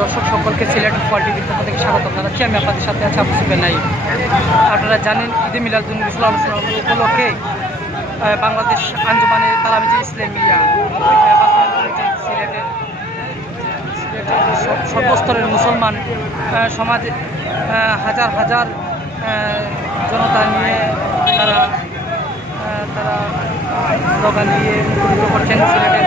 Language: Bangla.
দর্শক সকলকে সিলেট পলিটিভির পক্ষ থেকে স্বাগত জানাচ্ছি। আমি আপনাদের সাথে আছি আবু সুফিয়ান নাই। আপনারা জানেন ঈদে মিলাদুন ইসলাম উপলক্ষে বাংলাদেশ আঞ্জুমানে তালামিজে ইসলামিয়া সিলেটের সর্বস্তরের মুসলমান সমাজ হাজার হাজার জনতা নিয়ে তারা স্লোগান দিয়ে মুখরিত করছেন সিলেটের